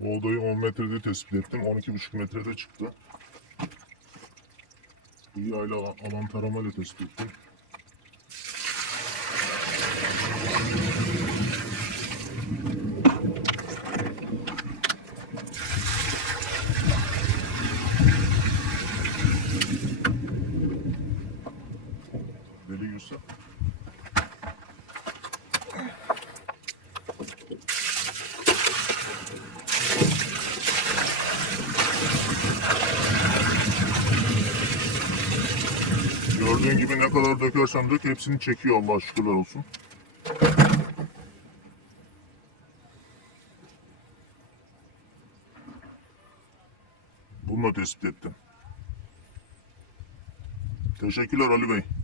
Buğdayı 10 metrede tespit ettim. 12,5 metrede çıktı. Bu yayla alan taramayla tespit ettim. Deli Yusuf. Gördüğün gibi ne kadar dökersen dök hepsini çekiyor Allah şükürler olsun. Bunu da tespit ettim. Teşekkürler Ali Bey.